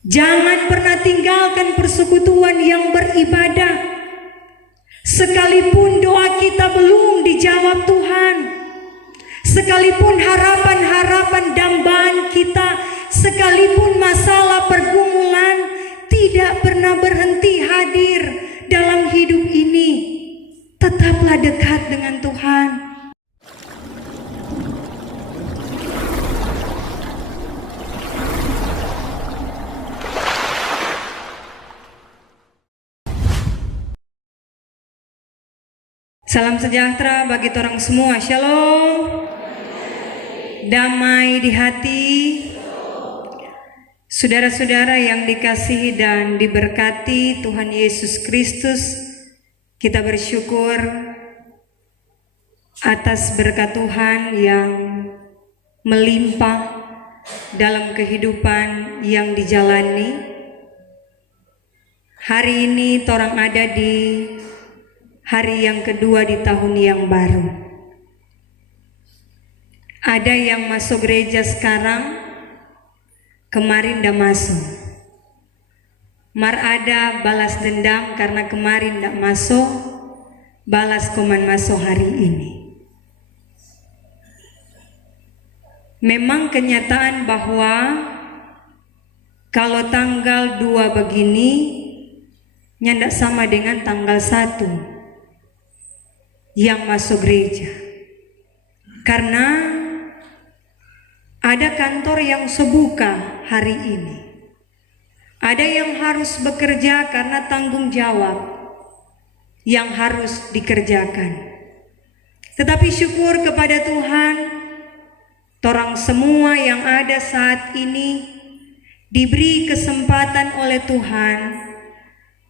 Jangan pernah tinggalkan persekutuan yang beribadah. Sekalipun doa kita belum dijawab Tuhan, sekalipun harapan-harapan dambaan kita, sekalipun masalah pergumulan tidak pernah berhenti hadir dalam hidup ini, tetaplah dekat dengan Tuhan. Salam sejahtera bagi orang semua. Shalom. Damai di hati. Saudara-saudara yang dikasihi dan diberkati Tuhan Yesus Kristus, kita bersyukur atas berkat Tuhan yang melimpah dalam kehidupan yang dijalani. Hari ini torang ada di hari yang kedua di tahun yang baru. Ada yang masuk gereja sekarang, kemarin dah masuk. Mar ada balas dendam karena kemarin dah masuk, balas koman masuk hari ini. Memang kenyataan bahwa kalau tanggal 2 begini, nyandak sama dengan tanggal 1 yang masuk gereja, karena ada kantor yang sebuka hari ini, ada yang harus bekerja karena tanggung jawab yang harus dikerjakan. Tetapi syukur kepada Tuhan, torang semua yang ada saat ini diberi kesempatan oleh Tuhan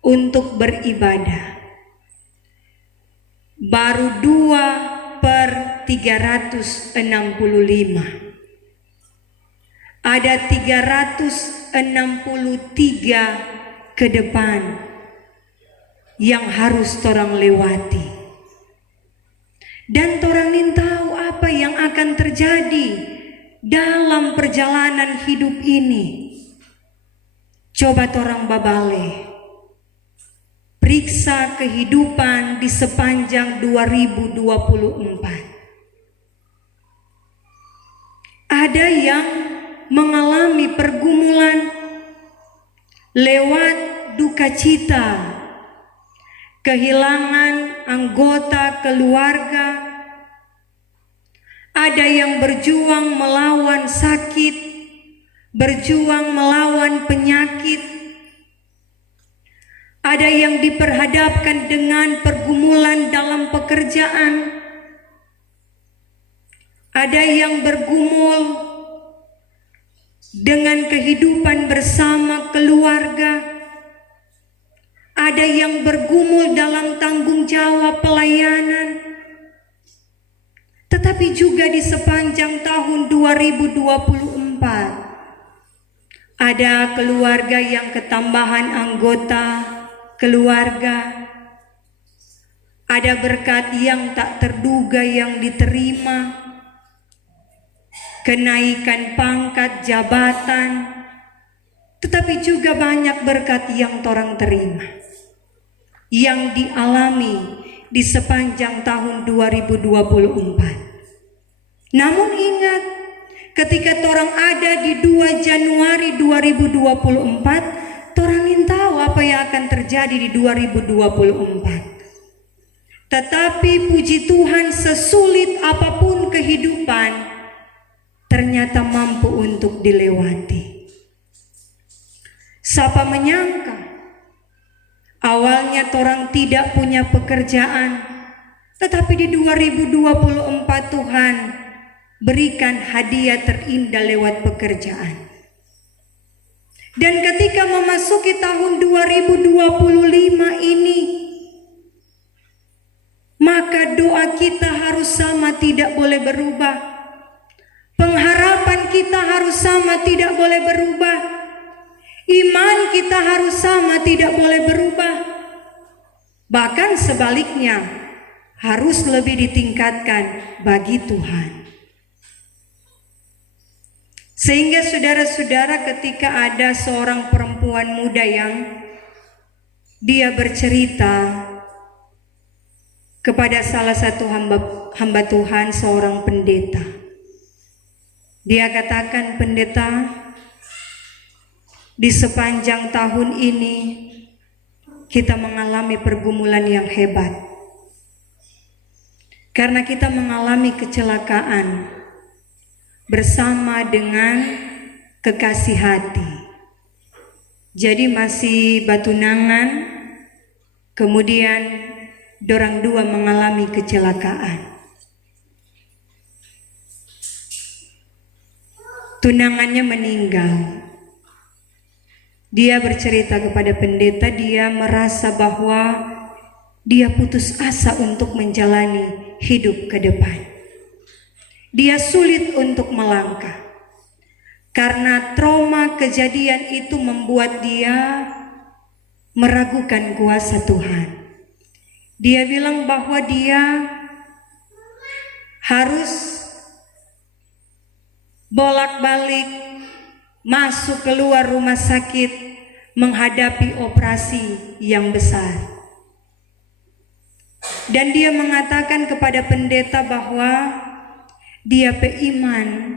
untuk beribadah. Baru 2/365. Ada 363 ke depan yang harus torang lewati. Dan torang ingin tahu apa yang akan terjadi dalam perjalanan hidup ini. Coba torang babale, periksa kehidupan di sepanjang 2024. Ada yang mengalami pergumulan lewat duka cita, kehilangan anggota keluarga. Ada yang berjuang melawan sakit, berjuang melawan penyakit. Ada yang diperhadapkan dengan pergumulan dalam pekerjaan. Ada yang bergumul dengan kehidupan bersama keluarga. Ada yang bergumul dalam tanggung jawab pelayanan. Tetapi juga di sepanjang tahun 2024, ada keluarga yang ketambahan anggota keluarga, ada berkat yang tak terduga yang diterima, kenaikan pangkat jabatan, tetapi juga banyak berkat yang torang terima, yang dialami di sepanjang tahun 2024. Namun ingat, ketika torang ada di 2 Januari 2024, torang ingin tahu apa yang akan terjadi di 2024. Tetapi puji Tuhan, sesulit apapun kehidupan, ternyata mampu untuk dilewati. Siapa menyangka awalnya torang tidak punya pekerjaan, tetapi di 2024 Tuhan berikan hadiah terindah lewat pekerjaan. Dan ketika memasuki tahun 2025 ini, maka doa kita harus sama, tidak boleh berubah. Pengharapan kita harus sama, tidak boleh berubah. Iman kita harus sama, tidak boleh berubah. Bahkan sebaliknya, harus lebih ditingkatkan bagi Tuhan. Sehingga saudara-saudara, ketika ada seorang perempuan muda yang dia bercerita kepada salah satu hamba Tuhan, seorang pendeta. Dia katakan, "Pendeta, di sepanjang tahun ini kita mengalami pergumulan yang hebat. Karena kita mengalami kecelakaan bersama dengan kekasih hati. Jadi masih batunangan, kemudian dorang dua mengalami kecelakaan. Tunangannya meninggal. Dia bercerita kepada pendeta, dia merasa bahwa dia putus asa untuk menjalani hidup ke depan. Dia sulit untuk melangkah karena trauma kejadian itu membuat dia meragukan kuasa Tuhan. Dia bilang bahwa dia harus bolak-balik masuk keluar rumah sakit menghadapi operasi yang besar. Dan dia mengatakan kepada pendeta bahwa dia beriman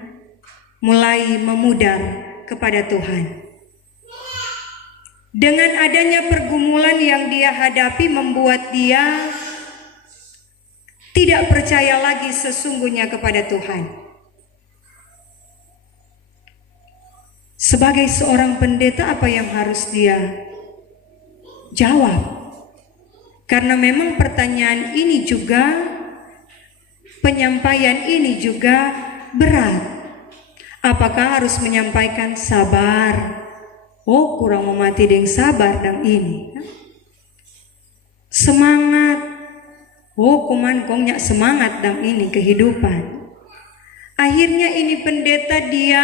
mulai memudar kepada Tuhan. Dengan adanya pergumulan yang dia hadapi membuat dia tidak percaya lagi sesungguhnya kepada Tuhan. Sebagai seorang pendeta, apa yang harus dia jawab? Karena memang pertanyaan ini juga, penyampaian ini juga berat. Apakah harus menyampaikan sabar? Oh, kurang memati deng sabar dang ini. Semangat. Oh, kuman kongnya semangat dang ini kehidupan. Akhirnya ini pendeta dia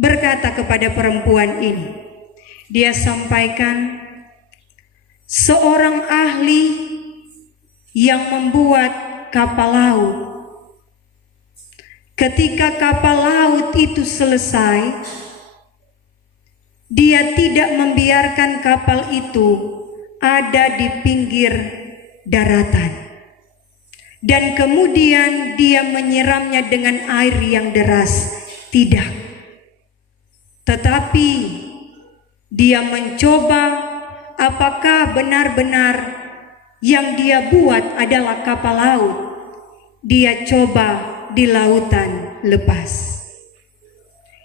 berkata kepada perempuan ini. Dia sampaikan, seorang ahli yang membuat kapal laut. Ketika kapal laut itu selesai, dia tidak membiarkan kapal itu ada di pinggir daratan. Dan kemudian dia menyiramnya dengan air yang deras. Tidak. Tetapi dia mencoba apakah benar-benar yang dia buat adalah kapal laut. Dia coba di lautan lepas.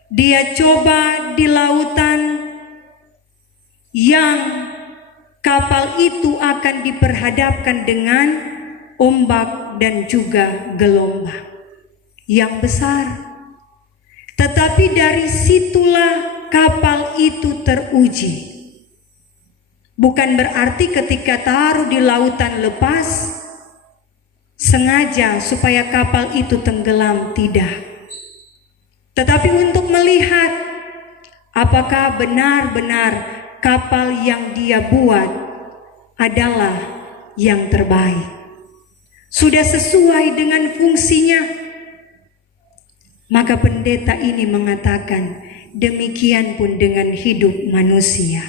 Dia coba di lautan yang kapal itu akan diperhadapkan dengan ombak dan juga gelombang yang besar. Tetapi dari situlah kapal itu teruji. Bukan berarti ketika taruh di lautan lepas sengaja supaya kapal itu tenggelam, tidak. Tetapi untuk melihat apakah benar-benar kapal yang dia buat adalah yang terbaik, sudah sesuai dengan fungsinya. Maka pendeta ini mengatakan, demikian pun dengan hidup manusia.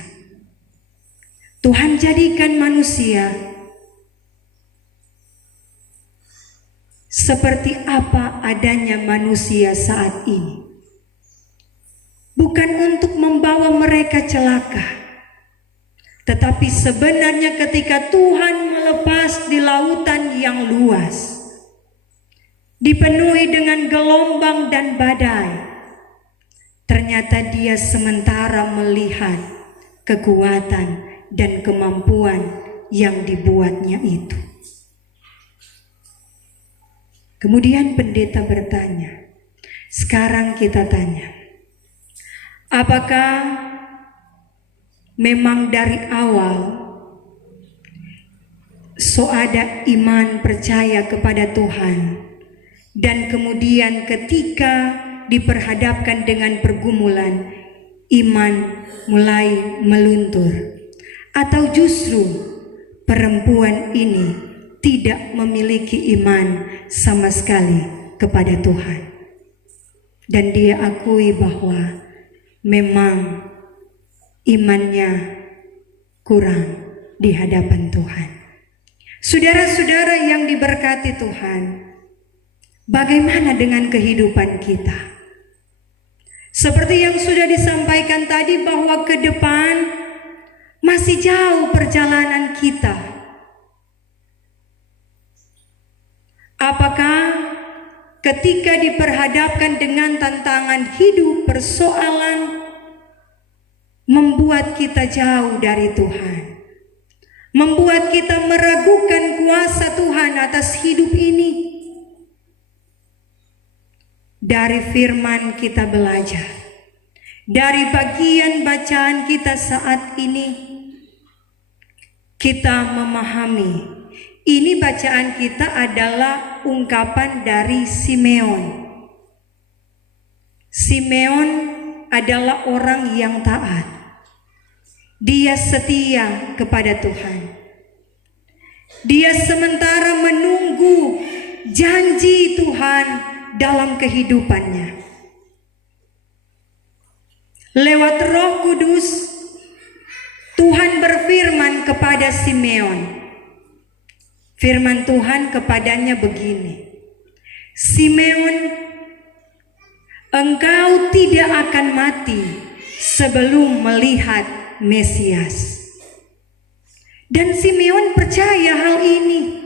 Tuhan jadikan manusia seperti apa adanya manusia saat ini. Bukan untuk membawa mereka celaka, tetapi sebenarnya ketika Tuhan melepas di lautan yang luas, dipenuhi dengan gelombang dan badai, ternyata dia sementara melihat kekuatan dan kemampuan yang dibuatnya itu. Kemudian pendeta bertanya, sekarang kita tanya, apakah memang dari awal ada iman percaya kepada Tuhan, dan kemudian ketika diperhadapkan dengan pergumulan, iman mulai meluntur? Atau justru perempuan ini tidak memiliki iman sama sekali kepada Tuhan? Dan dia akui bahwa memang imannya kurang di hadapan Tuhan. Saudara-saudara yang diberkati Tuhan, bagaimana dengan kehidupan kita? Seperti yang sudah disampaikan tadi bahwa ke depan masih jauh perjalanan kita. Apakah ketika diperhadapkan dengan tantangan hidup, persoalan membuat kita jauh dari Tuhan, membuat kita meragukan kuasa Tuhan atas hidup ini? Dari firman kita belajar, dari bagian bacaan kita saat ini, kita memahami ini bacaan kita adalah ungkapan dari Simeon. Simeon adalah orang yang taat. Dia setia kepada Tuhan. Dia sementara menunggu janji Tuhan dalam kehidupannya. Lewat Roh Kudus, Tuhan berfirman kepada Simeon. Firman Tuhan kepadanya begini, Simeon, engkau tidak akan mati sebelum melihat Mesias. Dan Simeon percaya hal ini.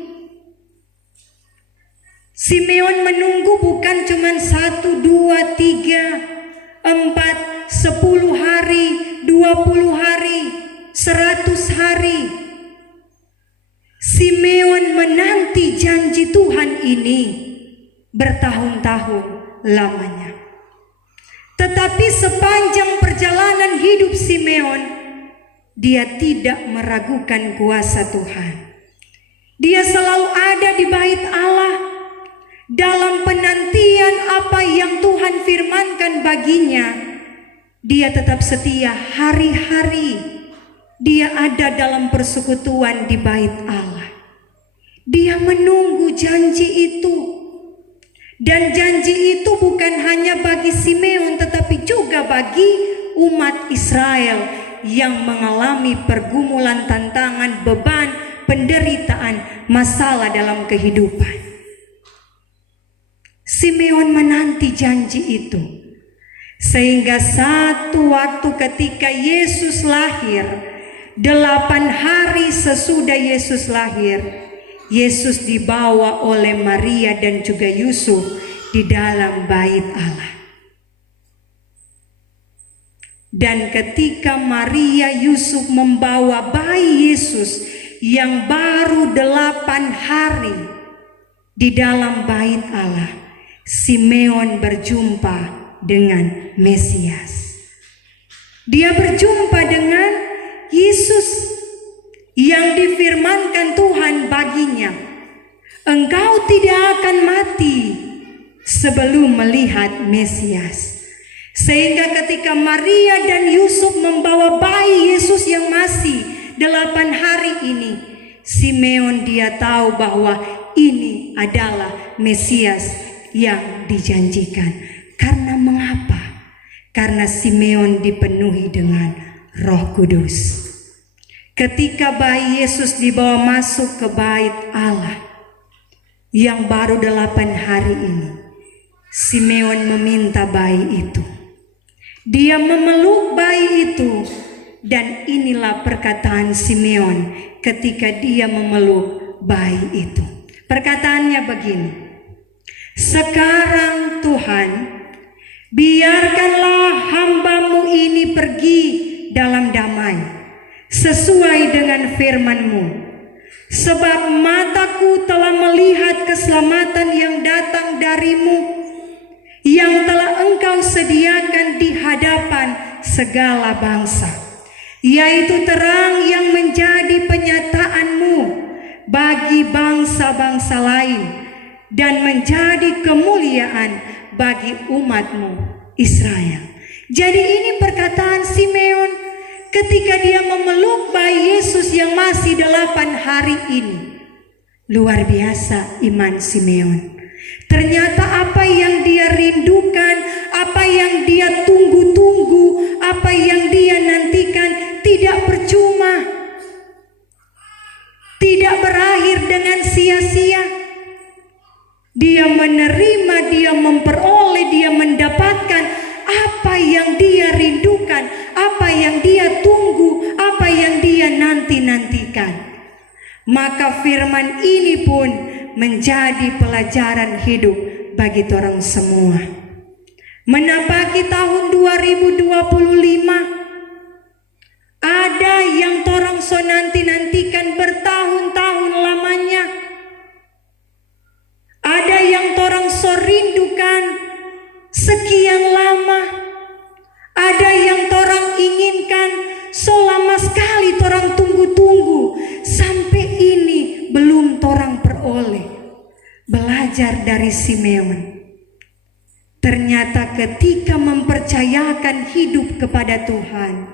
Simeon menunggu bukan cuma 1, 2, 3, 4, 10 hari, 20 hari, 100 hari. Simeon menanti janji Tuhan ini bertahun-tahun lamanya. Tetapi sepanjang perjalanan hidup Simeon, dia tidak meragukan kuasa Tuhan. Dia selalu ada di bait Allah, dalam penantian apa yang Tuhan firmankan baginya. Dia tetap setia hari-hari. Dia ada dalam persekutuan di bait Allah. Dia menunggu janji itu. Dan janji itu bukan hanya bagi Simeon, tetapi juga bagi umat Israel yang mengalami pergumulan, tantangan, beban, penderitaan, masalah dalam kehidupan. Simeon menanti janji itu, sehingga satu waktu ketika Yesus lahir, 8 hari sesudah Yesus lahir, Yesus dibawa oleh Maria dan juga Yusuf di dalam bait Allah. Dan ketika Maria Yusuf membawa bayi Yesus yang baru 8 hari di dalam bait Allah, Simeon berjumpa dengan Mesias. Dia berjumpa dengan Yesus yang difirmankan Tuhan baginya, engkau tidak akan mati sebelum melihat Mesias. Sehingga ketika Maria dan Yusuf membawa bayi Yesus yang masih 8 hari ini, Simeon dia tahu bahwa ini adalah Mesias yang dijanjikan. Karena mengapa? Karena Simeon dipenuhi dengan Roh Kudus. Ketika bayi Yesus dibawa masuk ke bait Allah yang baru 8 hari ini, Simeon meminta bayi itu. Dia memeluk bayi itu, dan inilah perkataan Simeon ketika dia memeluk bayi itu. Perkataannya begini, sekarang Tuhan, biarkanlah hamba-Mu ini pergi dalam damai, sesuai dengan firman-Mu. Sebab mataku telah melihat keselamatan yang datang dari-Mu, yang telah Engkau sediakan di hadapan segala bangsa, yaitu terang yang menjadi penyataanmu bagi bangsa-bangsa lain dan menjadi kemuliaan bagi umatmu Israel. Jadi ini perkataan Simeon ketika dia memeluk bayi Yesus yang masih 8 hari ini. Luar biasa iman Simeon. Ternyata apa yang dia rindukan, apa yang dia tunggu-tunggu, apa yang dia nantikan tidak percuma, tidak berakhir dengan sia-sia. Dia menerima, dia memperoleh, dia mendapatkan apa yang dia rindukan, apa yang dia tunggu, apa yang dia nanti-nantikan. Maka firman ini pun menjadi pelajaran hidup bagi orang semua. Menapaki tahun 2025, ada yang torang so nanti-nantikan bertahun-tahun lamanya. Ada yang torang so rindukan sekian lama. Ada yang torang inginkan so lama sekali torang tunggu-tunggu. Sampai ini belum torang peroleh. Belajar dari Simeon. Ternyata ketika mempercayakan hidup kepada Tuhan,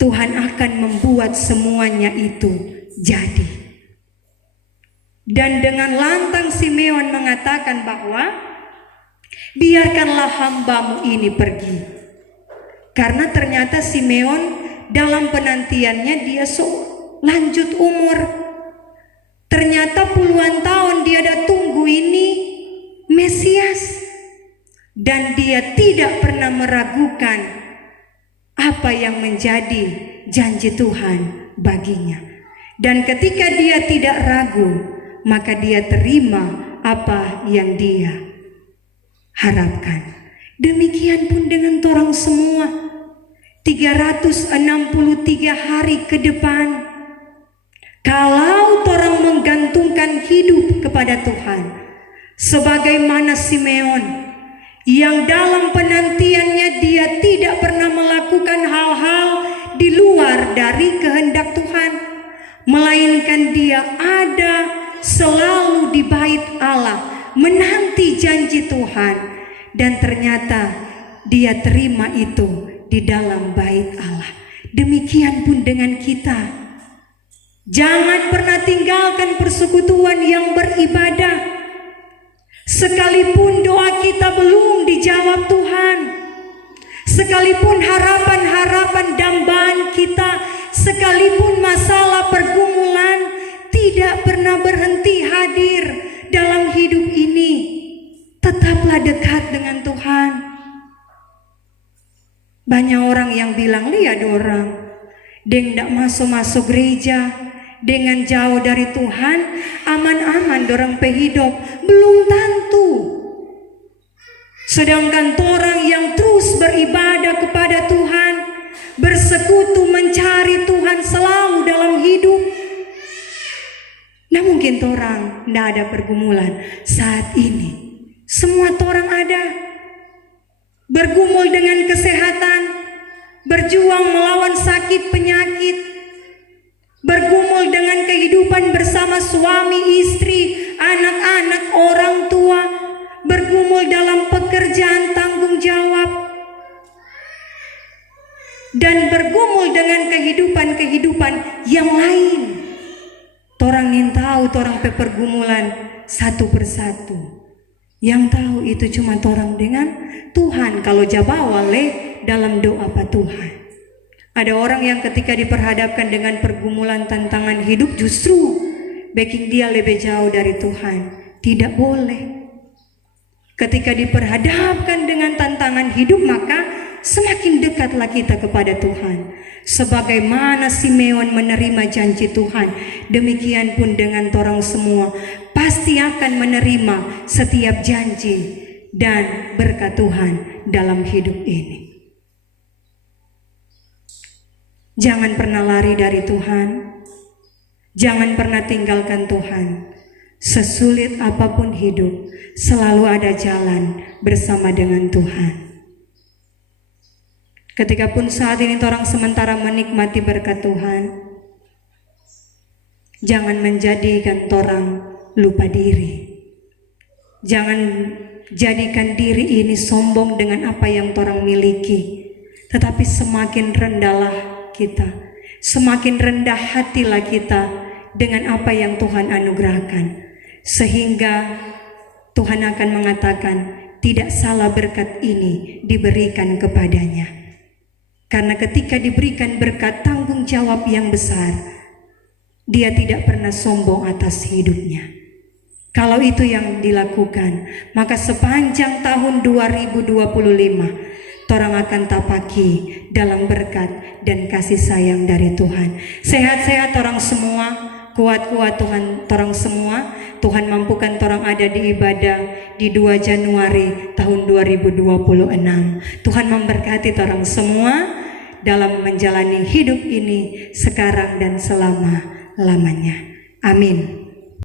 Tuhan akan membuat semuanya itu jadi. Dan dengan lantang Simeon mengatakan bahwa biarkanlah hambamu ini pergi. Karena ternyata Simeon dalam penantiannya dia lanjut umur. Ternyata puluhan tahun dia ada tunggu ini Mesias. Dan dia tidak pernah meragukan apa yang menjadi janji Tuhan baginya. Dan ketika dia tidak ragu, maka dia terima apa yang dia harapkan. Demikian pun dengan torang semua. 363 hari ke depan, kalau torang menggantungkan hidup kepada Tuhan, sebagaimana Simeon yang dalam penantiannya dia tidak pernah melakukan hal-hal di luar dari kehendak Tuhan, melainkan dia ada selalu di bait Allah, menanti janji Tuhan, dan ternyata dia terima itu di dalam bait Allah. Demikian pun dengan kita. Jangan pernah tinggalkan persekutuan yang beribadah. Sekalipun doa kita belum dijawab Tuhan, sekalipun harapan-harapan dambaan kita, sekalipun masalah pergumulan tidak pernah berhenti hadir dalam hidup ini, tetaplah dekat dengan Tuhan. Banyak orang yang bilang, lihat orang, dia tidak masuk gereja, dengan jauh dari Tuhan, aman-aman dorang pehidup. Belum tentu. Sedangkan orang yang terus beribadah kepada Tuhan, bersekutu mencari Tuhan selalu dalam hidup, nah mungkin orang tidak ada pergumulan saat ini. Semua orang ada bergumul dengan kesehatan, berjuang melawan sakit penyakit, bergumul dengan kehidupan bersama suami istri, anak-anak, orang tua, bergumul dalam pekerjaan tanggung jawab, dan bergumul dengan kehidupan-kehidupan yang lain. Torang ingin tahu torang pergumulan satu persatu. Yang tahu itu cuma torang dengan Tuhan. Kalau jabawa dalam doa apa Tuhan. Ada orang yang ketika diperhadapkan dengan pergumulan tantangan hidup justru bikin dia lebih jauh dari Tuhan. Tidak boleh. Ketika diperhadapkan dengan tantangan hidup, maka semakin dekatlah kita kepada Tuhan. Sebagaimana Simeon menerima janji Tuhan, demikian pun dengan orang semua pasti akan menerima setiap janji dan berkat Tuhan dalam hidup ini. Jangan pernah lari dari Tuhan. Jangan pernah tinggalkan Tuhan. Sesulit apapun hidup, selalu ada jalan bersama dengan Tuhan. Ketika pun saat ini orang sementara menikmati berkat Tuhan, jangan menjadikan orang lupa diri. Jangan jadikan diri ini sombong dengan apa yang orang miliki. Tetapi semakin rendahlah kita, semakin rendah hatilah kita dengan apa yang Tuhan anugerahkan, sehingga Tuhan akan mengatakan, tidak salah berkat ini diberikan kepadanya. Karena ketika diberikan berkat tanggung jawab yang besar, dia tidak pernah sombong atas hidupnya. Kalau itu yang dilakukan, maka sepanjang tahun 2025 torang akan tapaki dalam berkat dan kasih sayang dari Tuhan. Sehat-sehat orang semua, kuat-kuat Tuhan torang semua. Tuhan mampukan torang ada di ibadah di 2 Januari tahun 2026. Tuhan memberkati torang semua dalam menjalani hidup ini sekarang dan selama-lamanya. Amin.